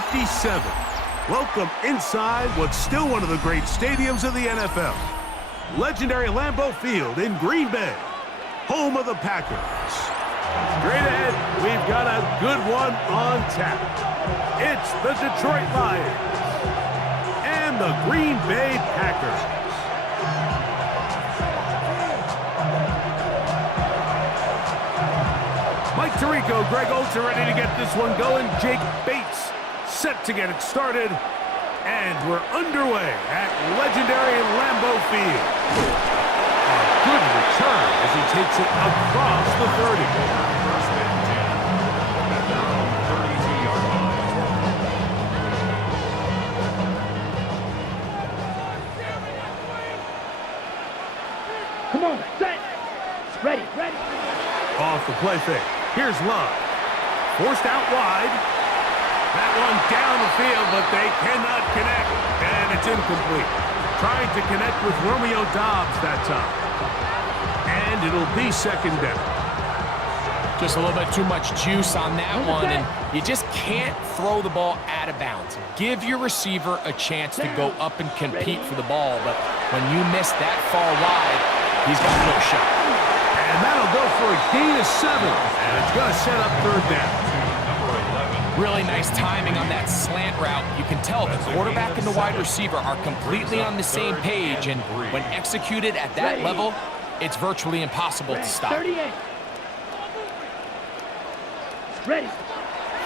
57. Welcome inside what's still one of the great stadiums of the NFL. Legendary Lambeau Field in Green Bay, home of the Packers. Straight ahead, we've got a good one on tap. It's the Detroit Lions and the Green Bay Packers. Mike Tirico, Greg Olsen ready to get this one going. Jake Bates set to get it started. And we're underway at legendary Lambeau Field. A good return as he takes it across the 30. First and 10 at their own 32-yard line. Come on, set. Ready. Off the play fake. Here's Love. Forced out wide. That one down the field, but they cannot connect. And it's incomplete. Trying to connect with Romeo Doubs that time. And it'll be second down. Just a little bit too much juice on that one, and you just can't throw the ball out of bounds. Give your receiver a chance to go up and compete for the ball, but when you miss that far wide, he's got no shot. And that'll go for a gain of 7. And it's going to set up third down. Really nice timing on that slant route. You can tell the quarterback and the wide receiver are completely on the same page, and when executed at that level, it's virtually impossible to stop. 38. Ready.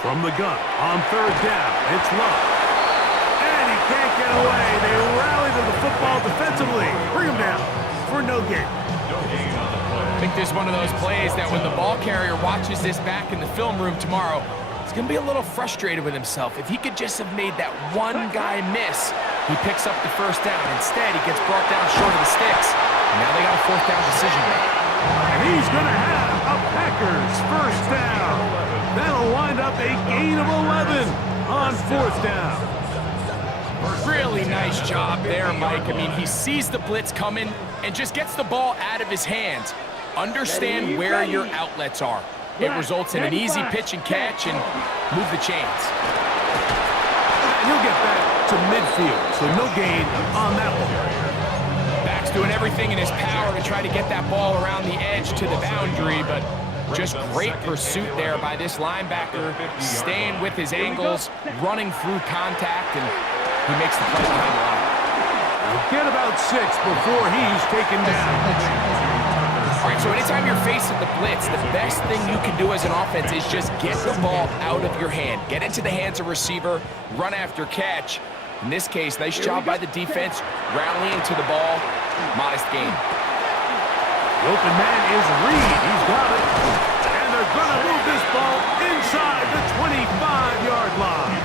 From the gun on third down, it's Love. And he can't get away. They rally to the football defensively. Bring him down for no gain. I think this is one of those plays that when the ball carrier watches this back in the film room tomorrow, he's going to be a little frustrated with himself. If he could just have made that one guy miss, he picks up the first down. Instead, he gets brought down short of the sticks. And now they got a fourth down decision to make. And he's going to have a Packers first down. That'll wind up a gain of 11 on fourth down. Really nice job there, Mike. I mean, he sees the blitz coming and just gets the ball out of his hands. Understand where your outlets are. It results in an easy pitch and catch and move the chains. And he'll get back to midfield, so no gain on that one. Back's doing everything in his power to try to get that ball around the edge to the boundary, but just great pursuit there by this linebacker, staying with his angles, running through contact, and he makes the play behind the line. He'll get about 6 before he's taken down. All right, so anytime you're facing the blitz, the best thing you can do as an offense is just get the ball out of your hand. Get into the hands of receiver, run after catch. In this case, nice job by the defense, rallying to the ball. Modest gain. The open man is Reed. He's got it. And they're going to move this ball inside the 25-yard line.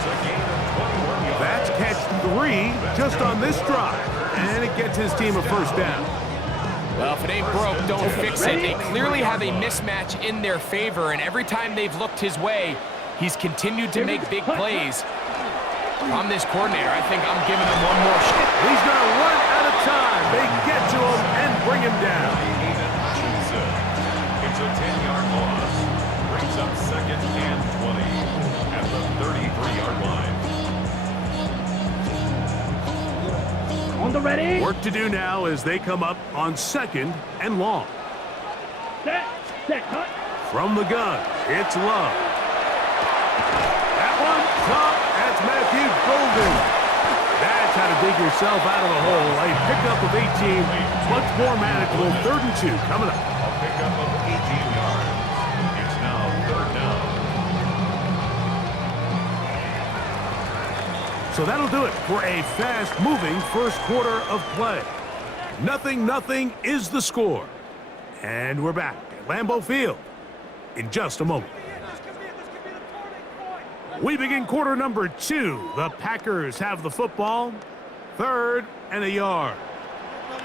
That's catch 3 just on this drive. And it gets his team a first down. Well, if it ain't broke, don't fix it. They clearly have a mismatch in their favor, and every time they've looked his way, he's continued to make big plays. If I'm this coordinator, I think I'm giving him one more shot. He's going to run out of time. They get to him and bring him down. It's a 10-yard loss. Brings up second and 20 at the 33-yard line. On the ready. Work to do now as they come up on second and long. Set, cut. From the gun, it's Love. That one, top, that's Matthew Golden. That's how to dig yourself out of the hole. A pickup of 18, much more manageable. 3rd and 2 coming up. A pickup of 18 yards. It's now third down. So that'll do it for a fast-moving first quarter of play. 0-0 is the score. And we're back at Lambeau Field in just a moment. We begin quarter number 2. The Packers have the football. 3rd and a yard.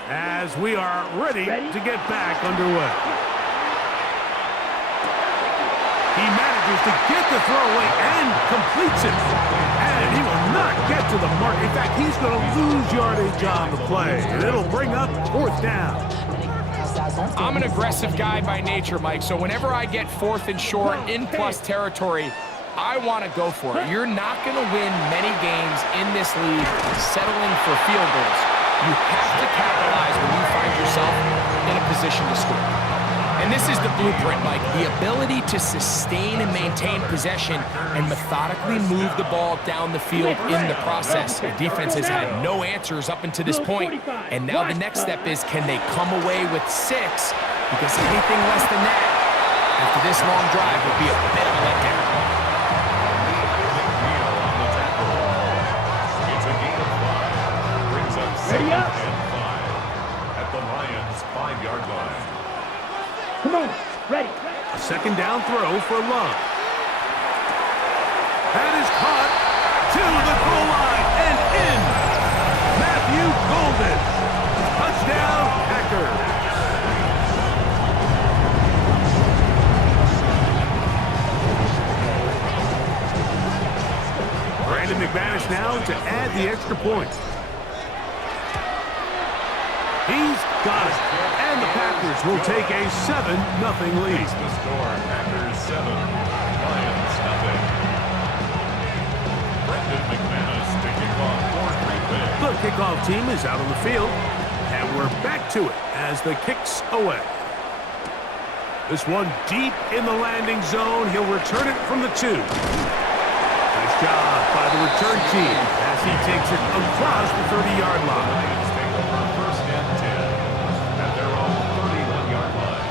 As we are ready to get back underway. He manages to get the throw away and completes it. And he will not get to the mark. In fact, he's going to lose yardage on the play. And it'll bring up 4th down. I'm an aggressive guy by nature, Mike, so whenever I get 4th and short in plus territory, I want to go for it. You're not going to win many games in this league settling for field goals. You have to capitalize when you find yourself in a position to score. And this is the blueprint, Mike. The ability to sustain and maintain possession and methodically move the ball down the field in the process. The defense has had no answers up until this point, and now the next step is, can they come away with 6? Because anything less than that after this long drive would be a bit of a letdown. It's a gain of 5. Brings up 2nd and 5 at the Lions' 5-yard line. Come on, ready. A second down throw for Love. That is caught to the goal line and in. Matthew Golden. Touchdown, Packers. Brandon McManus now to add the extra point. He's got it. And the Packers will take a 7-0 lead. The score, Packers 7, Lions nothing. Brandon McManus to kick off for Green Bay. The kickoff team is out on the field, and we're back to it as the kick's away. This one deep in the landing zone. He'll return it from the 2. Nice job by the return team as he takes it across the 30-yard line. Lions take over 1st and 10 at their own 31-yard line.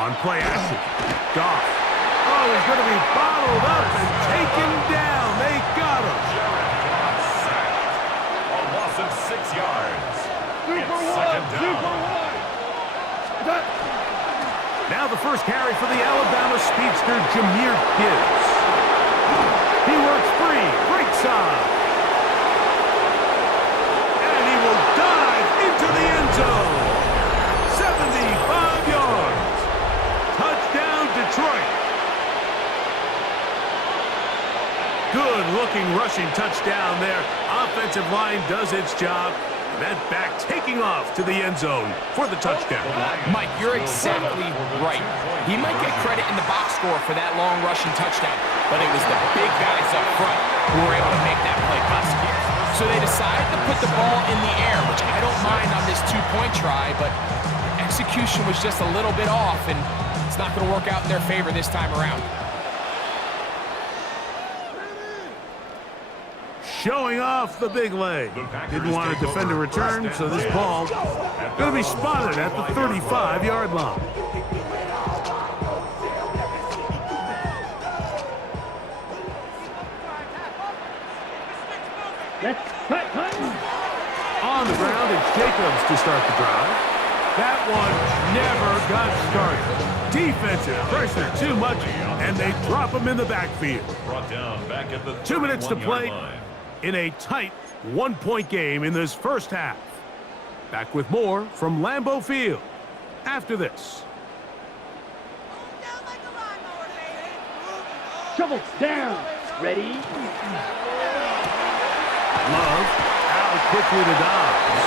On play action, Goff. Oh, he's going to be bottled up and taken down. They got him. Jared Goff sacked. A loss of 6 yards. It's 2nd down. Now the first carry for the Alabama speedster, Jahmyr Gibbs. He works free, breaks off. And he will dive into the end zone. 75 yards. Touchdown, Detroit. Good-looking rushing touchdown there. Offensive line does its job. That back taking off to the end zone for the touchdown. Mike, you're exactly right. He might get credit in the box score for that long rushing touchdown, but it was the big guys up front who were able to make that play possible. So they decided to put the ball in the air, which I don't mind on this 2-point try, but execution was just a little bit off, and it's not going to work out in their favor this time around. Showing off the big leg. Didn't want to defend a return, so this ball going to be spotted at the 35-yard line. Let's cut. On the ground, it's Jacobs to start the drive. That one never got started. Defensive pressure too much, and they drop him in the backfield. Brought down back at the 2 minutes to play line. in a tight 1-point game in this first half. Back with more from Lambeau Field after this. Shovel down. Ready. Love out quickly to Dobbs.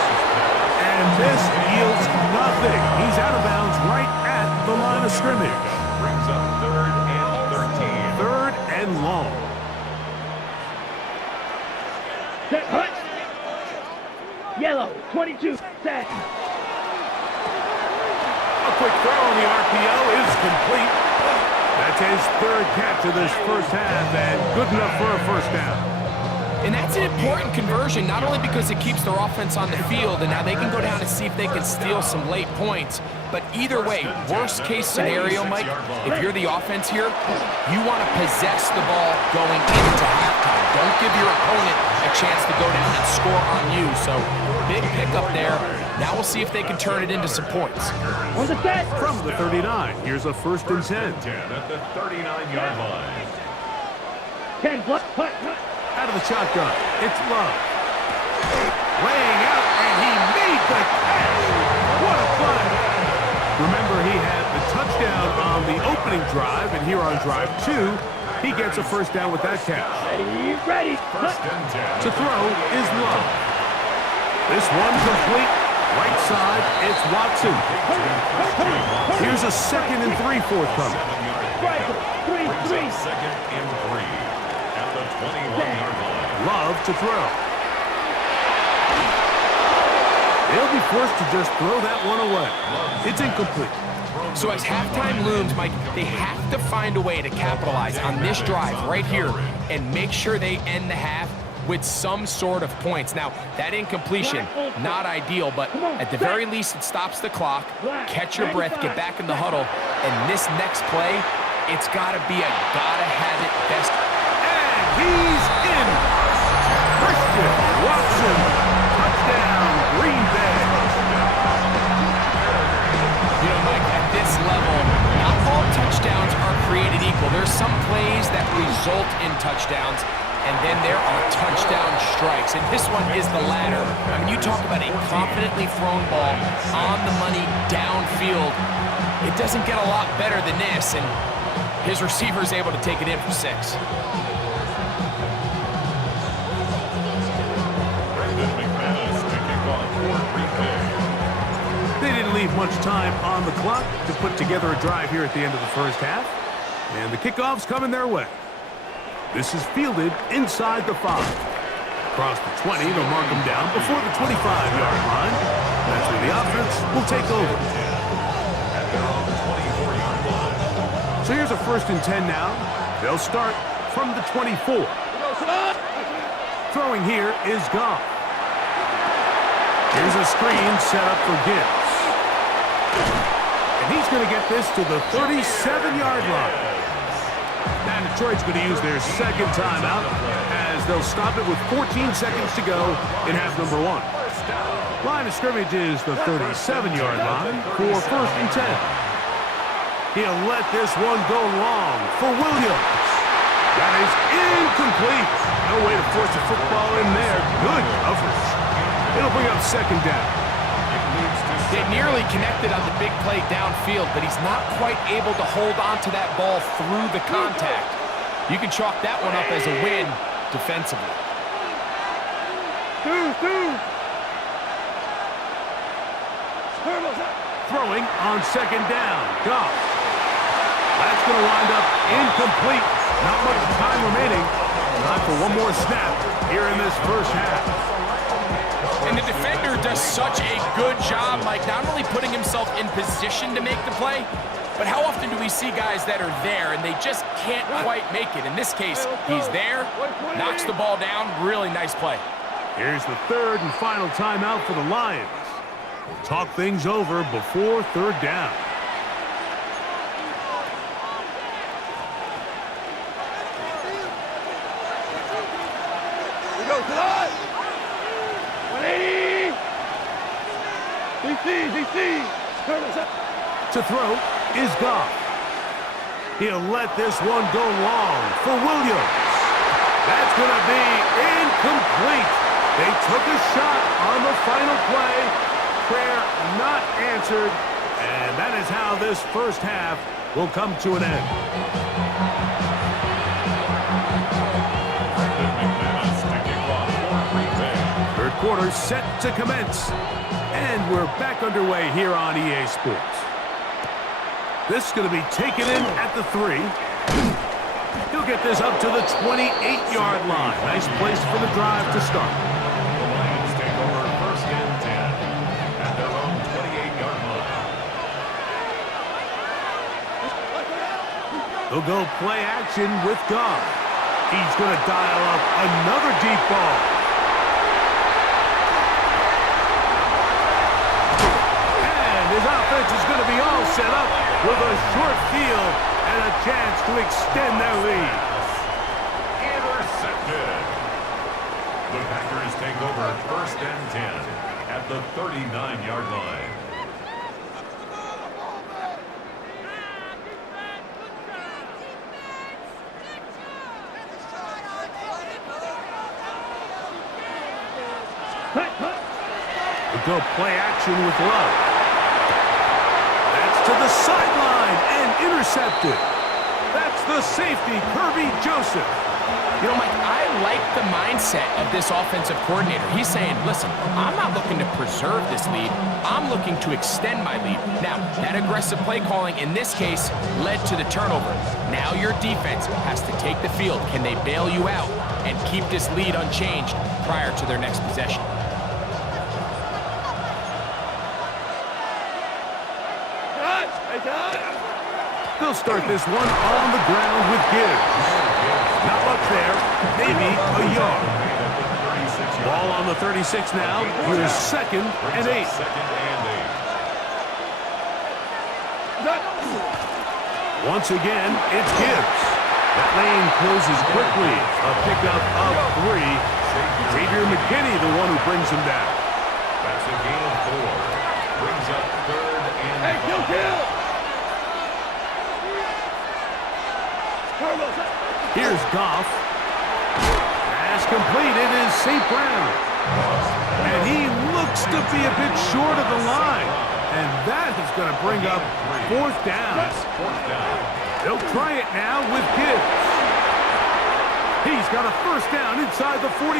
And this yields nothing. He's out of bounds right at the line of scrimmage. Brings up 3rd and 13. 3rd and long. Set. Hut. Yellow. 22. Set. A quick throw on the RPO is complete. That's his 3rd catch of this first half and good enough for a first down. And that's an important conversion, not only because it keeps their offense on the field, and now they can go down and see if they can steal some late points. But either way, worst case scenario, Mike, if you're the offense here, you want to possess the ball going into halftime. Don't give your opponent a chance to go down and score on you. So big pickup there. Now we'll see if they can turn it into some points. On the set. From the 39, here's a 1st and 10. 10 at the 39-yard line. 10. Hut. Out of the shotgun, it's Love. Laying out, and he made the catch. What a play. Remember, he had the touchdown on the opening drive, and here on drive 2, he gets a first down with that catch. Ready. 1st and 10. To throw is Love. This one complete, Right side, it's Watson. Here's a 2nd and 3 forthcoming. Brings up 2nd and 3 at the 21-yard line. Love to throw. They'll be forced to just throw that one away. It's incomplete. So as halftime looms, Mike, they have to find a way to capitalize on this drive right here and make sure they end the half with some sort of points. Now, that incompletion, not ideal, but at the very least, it stops the clock. Catch your breath, get back in the huddle, and this next play, it's got to be a gotta-have-it best. And he's in. Christian Watson, touchdown, Green Bay. You know, Mike, at this level, not all touchdowns are created equal. There's some plays that result in touchdowns, and then there are touchdown strikes, and this one is the latter. I mean, you talk about a confidently thrown ball on the money downfield. It doesn't get a lot better than this, and his receiver is able to take it in for 6. They didn't leave much time on the clock to put together a drive here at the end of the first half, and the kickoff's coming their way. This is fielded inside the 5. Across the 20, they'll mark them down before the 25-yard line. That's where the offense will take over. So here's a 1st and 10 now. They'll start from the 24. Throwing here is Goff. Here's a screen set up for Gibbs. And he's going to get this to the 37-yard line. Now Detroit's going to use their 2nd timeout as they'll stop it with 14 seconds to go in half number 1. Line of scrimmage is the 37-yard line for 1st and 10. He'll let this one go long for Williams. That is incomplete. No way to force a football in there. Good coverage. It'll bring up 2nd down. They nearly connected on the big play downfield, but he's not quite able to hold on to that ball through the contact. You can chalk that one up as a win defensively. Throwing on 2nd down. Goff. That's going to wind up incomplete. Not much time remaining. Time for one more snap here in this first half. And the defender does such a good job, Mike, not only putting himself in position to make the play, but how often do we see guys that are there and they just can't quite make it? In this case, he's there, knocks the ball down, really nice play. Here's the 3rd and final timeout for the Lions. We'll talk things over before 3rd down. To throw is Goff. He'll let this one go long for Williams. That's going to be incomplete. They took a shot on the final play. Prayer not answered. And that is how this first half will come to an end. 3rd quarter set to commence. And we're back underway here on EA Sports. This is going to be taken in at the 3. He'll get this up to the 28-yard line. Nice place for the drive to start. The Lions take over 1st and 10 at their own 28-yard line. They'll go play action with Goff. He's going to dial up another deep ball. And his offense is going to be all set up with a short field and a chance to extend their lead. Intercepted. The Packers take over 1st and 10 at the 39-yard line. We'll go play action with Love. That's to the sideline and intercepted. That's the safety, Kirby Joseph. You know, Mike, I like the mindset of this offensive coordinator. He's saying, listen, I'm not looking to preserve this lead. I'm looking to extend my lead. Now, that aggressive play calling in this case led to the turnover. Now your defense has to take the field. Can they bail you out and keep this lead unchanged prior to their next possession? They'll start this one on the ground with Gibbs. Not much there, maybe a yard. Ball on the 36 now. Here's 2nd and 8. Once again, it's Gibbs. That lane closes quickly. A pickup of 3. Xavier McKinney, the one who brings him down. That's a gain of 4. Brings up 3rd and 5. Here's Goff. Pass completed is St. Brown. And he looks to be a bit short of the line. And that is going to bring up 4th down. They'll try it now with Gibbs. He's got a 1st down inside the 45.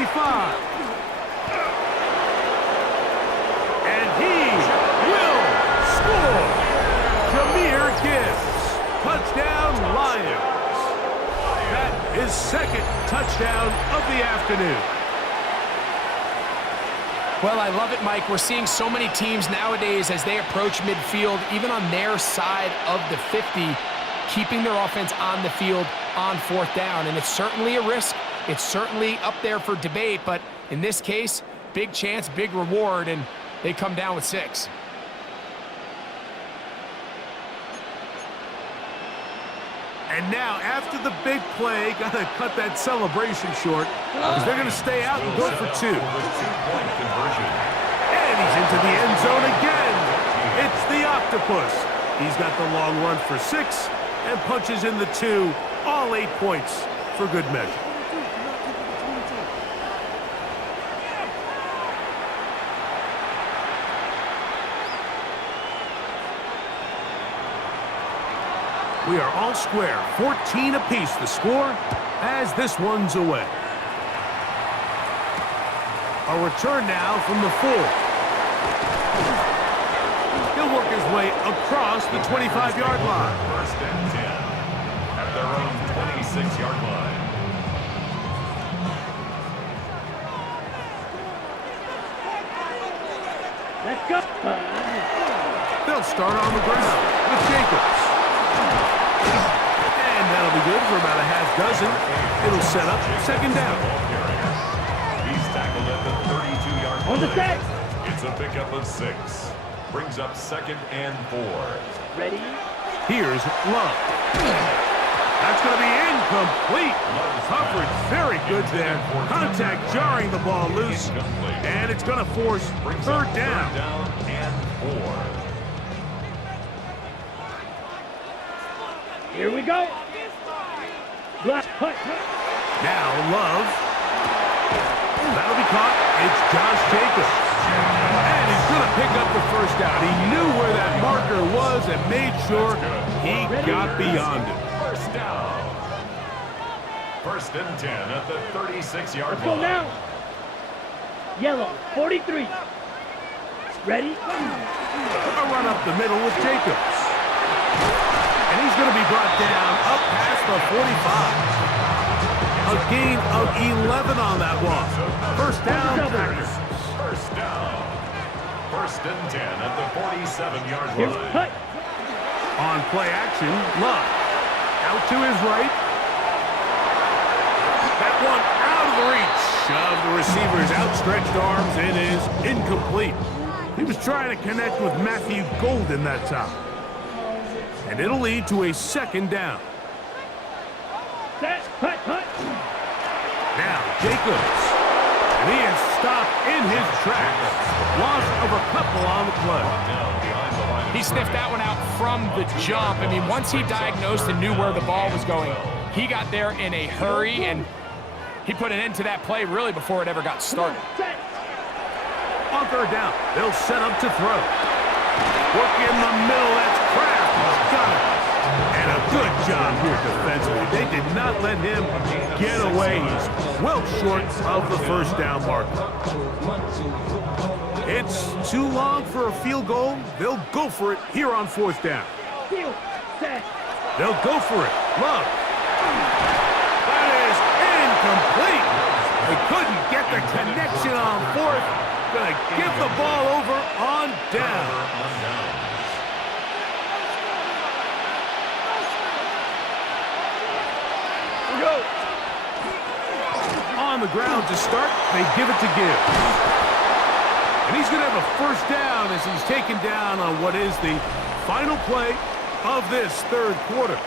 And he will score. Jahmyr Gibbs. Touchdown, Lions. That is 2nd touchdown of the afternoon. Well, I love it, Mike. We're seeing so many teams nowadays as they approach midfield, even on their side of the 50, keeping their offense on the field on 4th down. And it's certainly a risk. It's certainly up there for debate. But in this case, big chance, big reward, and they come down with 6. And now, after the big play, got to cut that celebration short because they're going to stay out and go for 2. And he's into the end zone again. It's the Octopus. He's got the long run for 6 and punches in the 2. All 8 points for good measure. We are all square, 14 apiece the score as this one's away. A return now from the 4. He'll work his way across the 25-yard line. 1st and 10 at their own 26-yard line. Let's go. They'll start on the ground with Jacobs. And that'll be good for about a half dozen. It'll set up 2nd down. He's tackled at the 32-yard line. On the set. It's a pickup of 6. Brings up 2nd and 4. Ready? Here's Love. That's going to be incomplete. Coverage very good there. Contact jarring the ball loose. And it's going to force 3rd down. 3rd down and 4. Here we go. Black punt. Now Love. That'll be caught. It's Josh Jacobs. And he's going to pick up the 1st down. He knew where that marker was and made sure he got beyond it. 1st down. 1st and 10 at the 36-yard Let's go line. now. Yellow, 43. Ready? A run up the middle with Jacobs. And he's going to be brought down up past the 45. A gain of 11 on that one. 1st down, Packers. 1st down. 1st and 10 at the 47-yard Here's line. cut. On play action, Love. Out to his right. That one out of the reach of the receiver's outstretched arms. It is incomplete. He was trying to connect with Matthew Golden that time. And it'll lead to a 2nd down. Set. Cut. Cut. Now, Jacobs. And he is stopped in his tracks. Loss of a couple on the play. He sniffed that one out from the jump. I mean, once he diagnosed and knew where the ball was going, he got there in a hurry, and he put an end to that play really before it ever got started. Set. On 3rd down, they'll set up to throw. Work in the middle, that's Kraft. He's got it. And a good job here defensively. They did not let him get away. He's well short of the first down marker. It's too long for a field goal. They'll go for it here on fourth down. Field set. They'll go for it. Love. That is incomplete. They couldn't get the connection on fourth. Gonna give the ball over on down. Go. On the ground to start, they give it to Gibbs. And he's going to have a first down as he's taken down on what is the final play of this third quarter.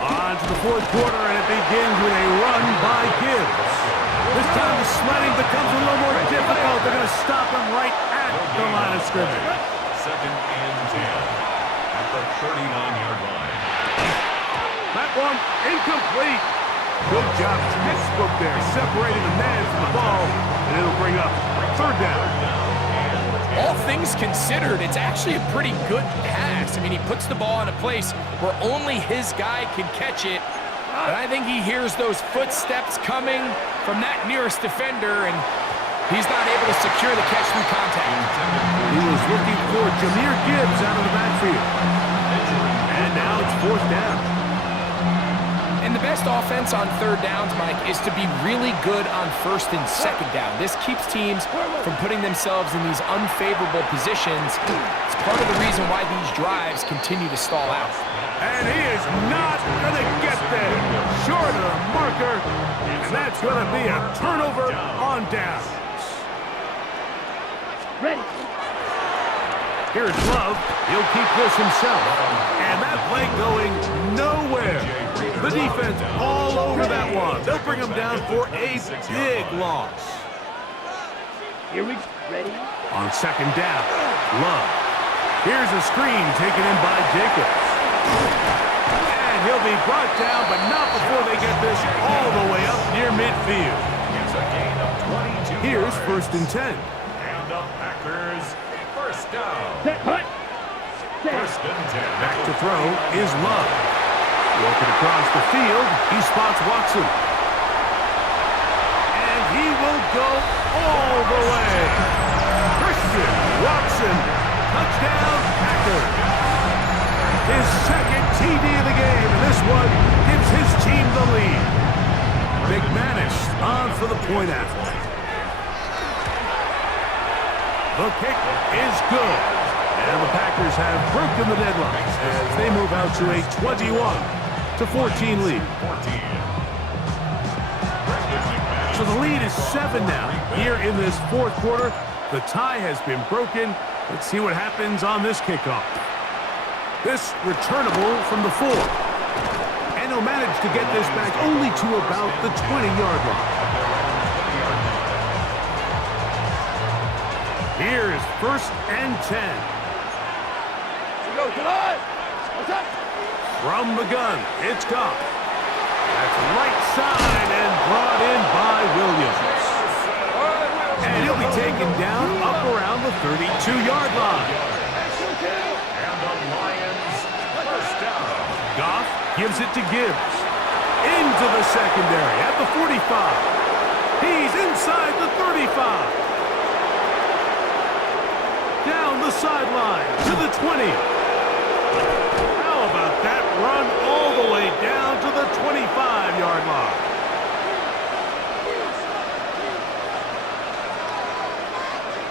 On to the fourth quarter, and it begins with a run by Gibbs. This time the sledding becomes a little more difficult. They're going to stop him right at the line of scrimmage. Second and 10 at the 39-yard line. That one incomplete. Good job, textbook there, separating the man from the ball, and it'll bring up third down. All things considered, it's actually a pretty good pass. I mean, he puts the ball in a place where only his guy can catch it. But I think he hears those footsteps coming from that nearest defender, and he's not able to secure the catch through contact. He was looking for Jahmyr Gibbs out of the backfield. And now it's fourth down. And the best offense on third downs, Mike, is to be really good on first and second down. This keeps teams from putting themselves in these unfavorable positions. It's part of the reason why these drives continue to stall out. And he is not going to get there. Short of the marker. And that's going to be a turnover on downs. Ready. Here's Love. He'll keep this himself. And that play going nowhere. The defense all over that one. They'll bring him down for a big loss. Here we go. Ready. On second down, Love. Here's a screen taken in by Jacobs. And he'll be brought down, but not before they get this all the way up near midfield. It's a gain of 22. Here's first and 10. And the Packers first down. Set. Hut. Set. First and 10. Back to throw is Love. Working across the field, he spots Watson. And he will go all the way. Christian Watson, touchdown Packers. His second TD of the game, and this one gives his team the lead. McManus on for the point after. The kick is good. And the Packers have broken the deadline as they move out to a 21-14 lead. So the lead is 7 now here in this fourth quarter. The tie has been broken. Let's see what happens on this kickoff. This returnable from the 4. And he'll manage to get this back only to about the 20-yard line. Here's first and 10. From the gun, it's Goff. That's right side and brought in by Williams. And he'll be taken down up around the 32-yard line. And the Lions first down. Goff gives it to Gibbs. Into the secondary at the 45. He's inside the 35. Down the sideline to the 20. How about that run all the way down to the 25-yard line?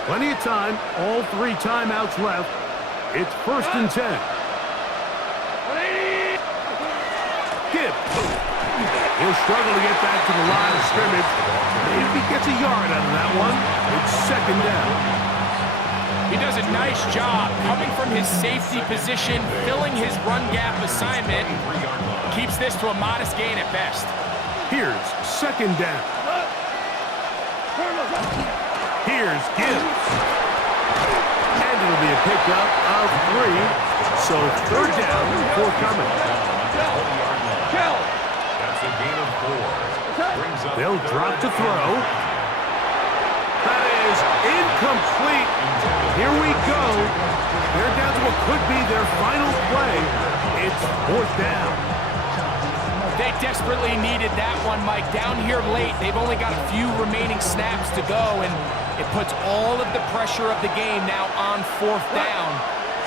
Plenty of time, all 3 timeouts left. It's first and 10. Gibbs. He'll struggle to get back to the line of scrimmage. Maybe he gets a yard out of that one. It's second down. He does a nice job coming from his safety position, filling his run gap assignment. Keeps this to a modest gain at best. Here's second down. Here's Gibbs. And it'll be a pickup of 3. So third down forthcoming. That's a gain of 4. Brings up They'll drop to throw. That is incomplete. Here we go. They're down to what could be their final play. It's fourth down. They desperately needed that one, Mike. Down here late, they've only got a few remaining snaps to go, and it puts all of the pressure of the game now on fourth down.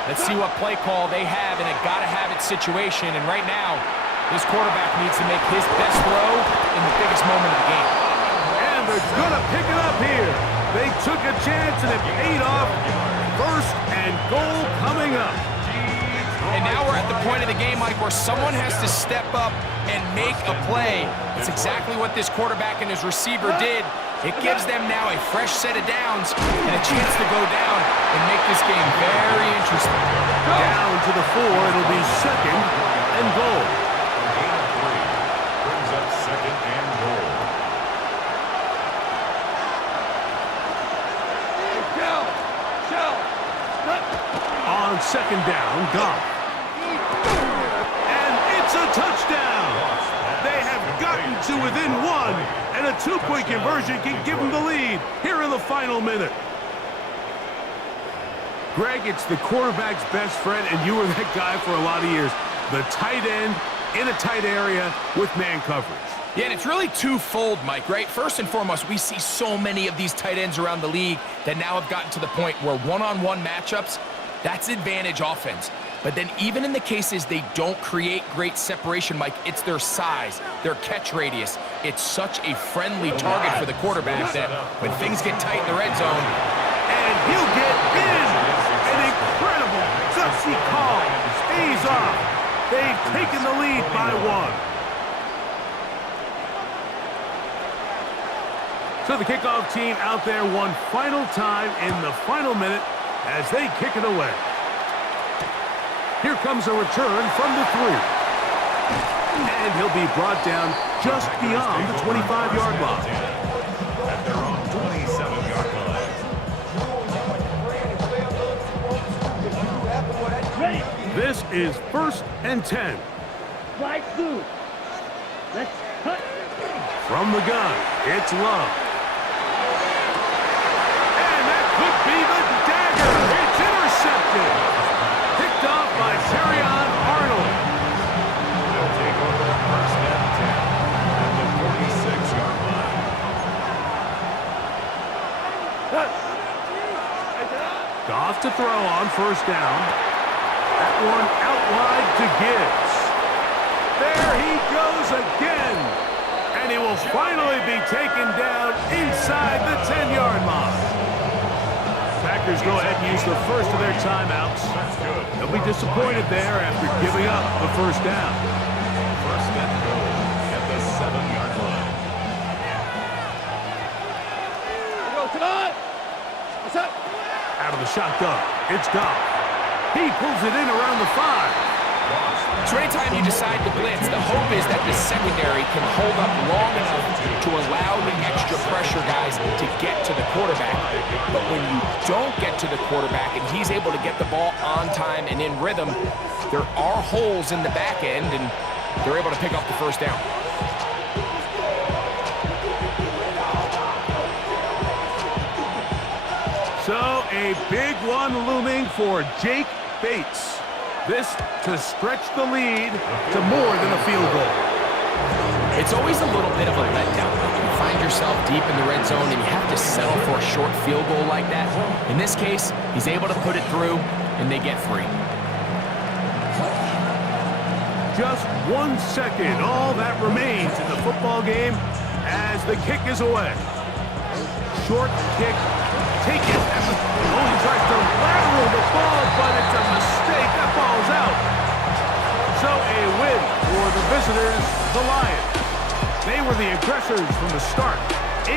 Let's see what play call they have in a gotta-have-it situation, and right now, this quarterback needs to make his best throw in the biggest moment of the game. And they're going to pick it up here. They took a chance, and it paid off. First and goal coming up. And now we're at the point of the game, Mike, where someone has to step up and make a play. That's exactly what this quarterback and his receiver did. It gives them now a fresh set of downs and a chance to go down and make this game very interesting. Down to the 4, it'll be second and goal. gain of 3. Brings up second and goal. On second down, Goff. And it's a touchdown. They have gotten to within 1, and a 2-point conversion can give them the lead here in the final minute. Greg, it's the quarterback's best friend, and you were that guy for a lot of years. The tight end in a tight area with man coverage. Yeah, and it's really twofold, Mike, right? First and foremost, we see so many of these tight ends around the league that now have gotten to the point where one-on-one matchups, that's advantage offense. But then even in the cases they don't create great separation, Mike, it's their size, their catch radius. It's such a friendly target for the quarterback that when things get tight in the red zone, and he'll get in. An incredible gutsy call. Stays off. They've taken the lead by 1. So the kickoff team out there one final time in the final minute as they kick it away. Here comes a return from the 3. And he'll be brought down just beyond the 25-yard line. At their own 27-yard line. Ready. This is first and 10. Slide through. Let's cut. From the gun, it's Love. And that could be the dagger. It's intercepted. Picked off by Terrion Arnold. They'll take over first and 10 at the 46-yard line. Goff to throw on first down. That one out wide to Gibbs. There he goes again. And he will finally be taken down inside the 10-yard line. Packers go ahead and use the first of their timeouts. They'll be disappointed there after giving up the first down. First and goal at the 7-yard line. What's up? Out of the shotgun, it's Goff. He pulls it in around the 5. so anytime you decide to blitz, the hope is that the secondary can hold up long enough to allow the extra pressure guys to get to the quarterback. But when you don't get to the quarterback and he's able to get the ball on time and in rhythm, there are holes in the back end, and they're able to pick up the first down. So a big one looming for Jake Bates. This to stretch the lead to more than a field goal. It's always a little bit of a letdown when you find yourself deep in the red zone and you have to settle for a short field goal like that. In this case, he's able to put it through, and they get 3. Just 1 second, all that remains in the football game as the kick is away. Short kick, taken, and he tries to lateral the ball, but it's a mistake. That ball's out. So a win for the visitors, the Lions. They were the aggressors from the start.